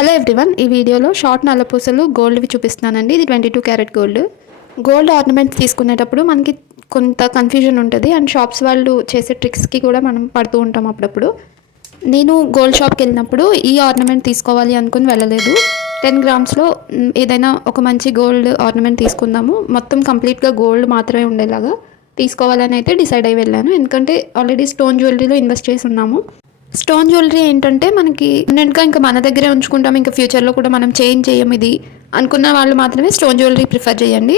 Hello everyone, ఈ వీడియోలో short నల్లపూసలు గోల్డ్వి చూపిస్తున్నానండి. ఇది 22 క్యారెట్ గోల్డ్. గోల్డ్ ఆర్నమెంట్స్ తీసుకునేటప్పుడు మనకి కొంత కన్ఫ్యూజన్ ఉంటుంది అండ్ షాప్స్ వాళ్ళు చేసే ట్రిక్స్కి కూడా మనం పడుతూ ఉంటాం అప్పుడప్పుడు. నేను గోల్డ్ షాప్కి వెళ్ళినప్పుడు ఈ ఆర్నమెంట్ తీసుకోవాలి అనుకుని వెళ్ళలేదు. 10 గ్రామ్స్లో ఏదైనా ఒక మంచి గోల్డ్ ఆర్నమెంట్ తీసుకుందాము, మొత్తం కంప్లీట్గా గోల్డ్ మాత్రమే ఉండేలాగా తీసుకోవాలని అయితే డిసైడ్ అయ్యి వెళ్ళాను. ఎందుకంటే ఆల్రెడీ స్టోన్ జ్యువెలరీలో ఇన్వెస్ట్ చేసి ఉన్నాము. స్టోన్ జ్యువెలరీ ఏంటంటే మనకి పర్మనెంట్గా ఇంకా మన దగ్గరే ఉంచుకుంటాం, ఇంకా ఫ్యూచర్లో కూడా మనం చేంజ్ చేయం ఇది అనుకున్న వాళ్ళు మాత్రమే స్టోన్ జ్యువెలరీ ప్రిఫర్ చేయండి.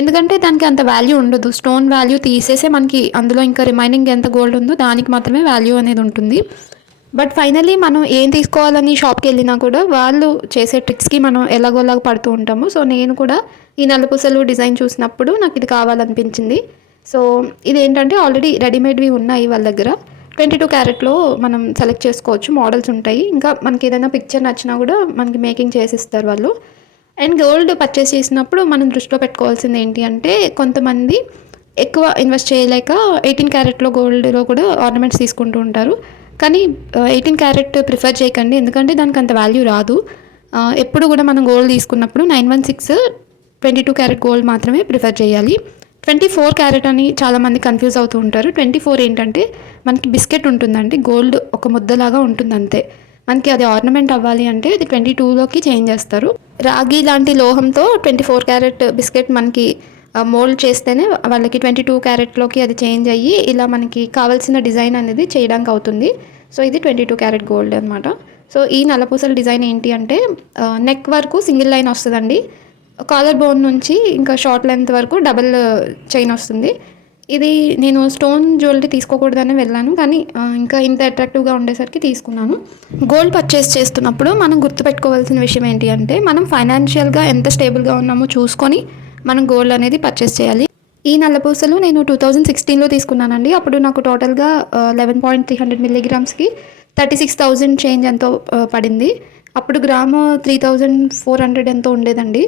ఎందుకంటే దానికి అంత వాల్యూ ఉండదు. స్టోన్ వాల్యూ తీసేసే మనకి అందులో ఇంకా రిమైనింగ్ ఎంత గోల్డ్ ఉందో దానికి మాత్రమే వాల్యూ అనేది ఉంటుంది. బట్ ఫైనలీ మనం ఏం తీసుకోవాలని షాప్కి వెళ్ళినా కూడా వాళ్ళు చేసే ట్రిక్స్కి మనం ఎలాగోలాగా పడుతూ ఉంటాము. సో నేను కూడా ఈ నల్లపూసలు డిజైన్ చూసినప్పుడు నాకు ఇది కావాలనిపించింది. సో ఇది ఏంటంటే ఆల్రెడీ రెడీమేడ్వి ఉన్నాయి వాళ్ళ దగ్గర. 22 క్యారెట్లో మనం సెలెక్ట్ చేసుకోవచ్చు, మోడల్స్ ఉంటాయి. ఇంకా మనకి ఏదైనా పిక్చర్ నచ్చినా కూడా మనకి మేకింగ్ చేసిస్తారు వాళ్ళు. అండ్ గోల్డ్ పర్చేస్ చేసినప్పుడు మనం దృష్టిలో పెట్టుకోవాల్సింది ఏంటి అంటే, కొంతమంది ఎక్కువ ఇన్వెస్ట్ చేయలేక 18 క్యారెట్లో గోల్డ్లో కూడా ఆర్నమెంట్స్ తీసుకుంటూ ఉంటారు. కానీ 18 క్యారెట్ ప్రిఫర్ చేయకండి, ఎందుకంటే దానికి అంత వాల్యూ రాదు. ఎప్పుడు కూడా మనం గోల్డ్ తీసుకున్నప్పుడు 916 22 క్యారెట్ గోల్డ్ మాత్రమే ప్రిఫర్ చేయాలి. 24 క్యారెట్ అని చాలామంది కన్ఫ్యూజ్ అవుతూ ఉంటారు. 24 ఏంటంటే మనకి బిస్కెట్ ఉంటుందండి, గోల్డ్ ఒక ముద్దలాగా ఉంటుంది అంతే. మనకి అది ఆర్నమెంట్ అవ్వాలి అంటే అది 22లోకి చేంజ్ చేస్తారు. రాగి లాంటి లోహంతో 24 క్యారెట్ బిస్కెట్ మనకి మోల్డ్ చేస్తేనే వాళ్ళకి 22 క్యారెట్లోకి అది చేంజ్ అయ్యి ఇలా మనకి కావాల్సిన డిజైన్ అనేది చేయడానికి అవుతుంది. సో ఇది 22 క్యారెట్ గోల్డ్ అనమాట. సో ఈ నల్లపూసల డిజైన్ ఏంటి అంటే నెక్ వరకు సింగిల్ లైన్ వస్తుందండి. కాలర్ బోన్ నుంచి ఇంకా షార్ట్ లెంత్ వరకు డబుల్ చైన్ వస్తుంది. ఇది నేను స్టోన్ జ్యువెలరీ తీసుకోకూడదని వెళ్ళాను, కానీ ఇంకా ఇంత అట్రాక్టివ్గా ఉండేసరికి తీసుకున్నాను. గోల్డ్ పర్చేస్ చేస్తున్నప్పుడు మనం గుర్తుపెట్టుకోవాల్సిన విషయం ఏంటి అంటే, మనం ఫైనాన్షియల్గా ఎంత స్టేబుల్గా ఉన్నామో చూసుకొని మనం గోల్డ్ అనేది పర్చేస్ చేయాలి. ఈ నల్లపూసలు నేను 2016లో తీసుకున్నానండి. అప్పుడు నాకు టోటల్గా 11.300 మిల్లీగ్రామ్స్కి 36,000 చేంజ్ ఎంతో పడింది. అప్పుడు గ్రాము 3,400 ఎంతో ఉండేదండి.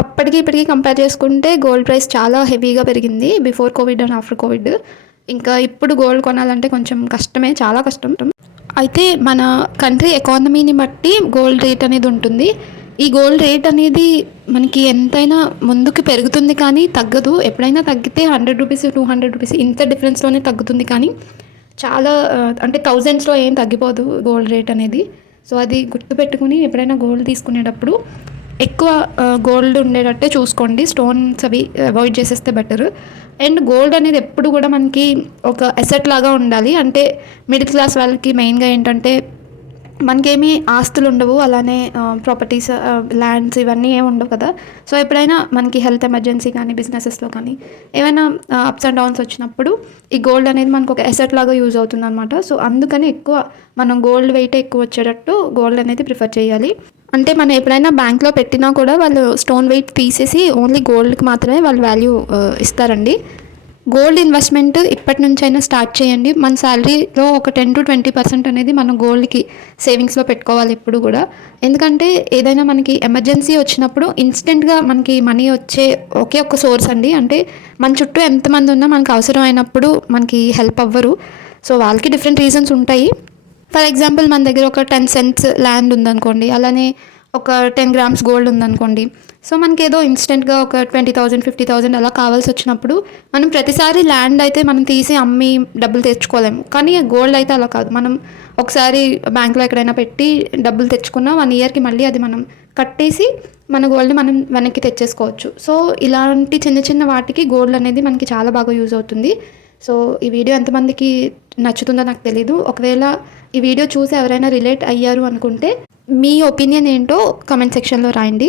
అప్పటికి ఇప్పటికీ కంపేర్ చేసుకుంటే గోల్డ్ ప్రైస్ చాలా హెవీగా పెరిగింది, before Covid and after Covid. ఇంకా ఇప్పుడు గోల్డ్ కొనాలంటే కొంచెం కష్టమే, చాలా కష్టం. అయితే మన కంట్రీ ఎకానమీని బట్టి గోల్డ్ రేట్ అనేది ఉంటుంది. ఈ గోల్డ్ రేట్ అనేది మనకి ఎంతైనా ముందుకు పెరుగుతుంది కానీ తగ్గదు. ఎప్పుడైనా తగ్గితే 100 రూపీస్ 200 రూపీస్ ఇంత డిఫరెన్స్లోనే తగ్గుతుంది, కానీ చాలా అంటే థౌజండ్స్లో ఏం తగ్గిపోదు గోల్డ్ రేట్ అనేది. సో అది గుర్తుపెట్టుకుని ఎప్పుడైనా గోల్డ్ తీసుకునేటప్పుడు ఎక్కువ గోల్డ్ ఉండేటట్టే చూసుకోండి. స్టోన్స్ అవి అవాయిడ్ చేసేస్తే బెటర్. అండ్ గోల్డ్ అనేది ఎప్పుడు కూడా మనకి ఒక అసెట్ లాగా ఉండాలి. అంటే మిడిల్ క్లాస్ వాళ్ళకి మెయిన్గా ఏంటంటే మనకేమీ ఆస్తులు ఉండవు, అలానే ప్రాపర్టీస్ ల్యాండ్స్ ఇవన్నీ ఏమి ఉండవు కదా. సో ఎప్పుడైనా మనకి హెల్త్ ఎమర్జెన్సీ కానీ బిజినెసెస్లో కానీ ఏమైనా అప్స్ అండ్ డౌన్స్ వచ్చినప్పుడు ఈ గోల్డ్ అనేది మనకు ఒక అసెట్ లాగా యూజ్ అవుతుంది అనమాట. సో అందుకని ఎక్కువ మనం గోల్డ్ వెయిట్ ఎక్కువ వచ్చేటట్టు గోల్డ్ అనేది ప్రిఫర్ చేయాలి. అంటే మనం ఎప్పుడైనా బ్యాంక్లో పెట్టినా కూడా వాళ్ళు స్టోన్ వెయిట్ తీసేసి ఓన్లీ గోల్డ్కి మాత్రమే వాళ్ళు వాల్యూ ఇస్తారండి. గోల్డ్ ఇన్వెస్ట్మెంట్ ఇప్పటి నుంచైనా స్టార్ట్ చేయండి. మన శాలరీలో ఒక 10 to 20% అనేది మనం గోల్డ్కి సేవింగ్స్లో పెట్టుకోవాలి ఎప్పుడు కూడా. ఎందుకంటే ఏదైనా మనకి ఎమర్జెన్సీ వచ్చినప్పుడు ఇన్స్టెంట్గా మనకి మనీ వచ్చే ఒకే ఒక సోర్స్ అండి. అంటే మన చుట్టూ ఎంతమంది ఉన్నా మనకు అవసరం అయినప్పుడు మనకి హెల్ప్ అవ్వరు. సో వాళ్ళకి డిఫరెంట్ రీజన్స్ ఉంటాయి. ఫర్ ఎగ్జాంపుల్ మన దగ్గర ఒక 10 cents ల్యాండ్ ఉందనుకోండి, అలానే ఒక 10 గ్రామ్స్ గోల్డ్ ఉందనుకోండి. సో మనకి ఏదో ఇన్స్టెంట్గా ఒక 20,000 50,000 అలా కావాల్సి వచ్చినప్పుడు మనం ప్రతిసారి ల్యాండ్ అయితే మనం తీసి అమ్మి డబ్బులు తెచ్చుకోలేము, కానీ గోల్డ్ అయితే అలా కాదు. మనం ఒకసారి బ్యాంక్లో ఎక్కడైనా పెట్టి డబ్బులు తెచ్చుకున్న 1 yearకి మళ్ళీ అది మనం కట్టేసి మన గోల్డ్ మనం వెనక్కి తెచ్చేసుకోవచ్చు. సో ఇలాంటి చిన్న చిన్న వాటికి గోల్డ్ అనేది మనకి చాలా బాగా యూజ్ అవుతుంది. సో ఈ వీడియో ఎంతమందికి నచ్చుతుందో నాకు తెలీదు. ఒకవేళ ఈ వీడియో చూసి ఎవరైనా రిలేట్ అయ్యారు అనుకుంటే మీ ఒపీనియన్ ఏంటో కామెంట్ సెక్షన్లో రాయండి.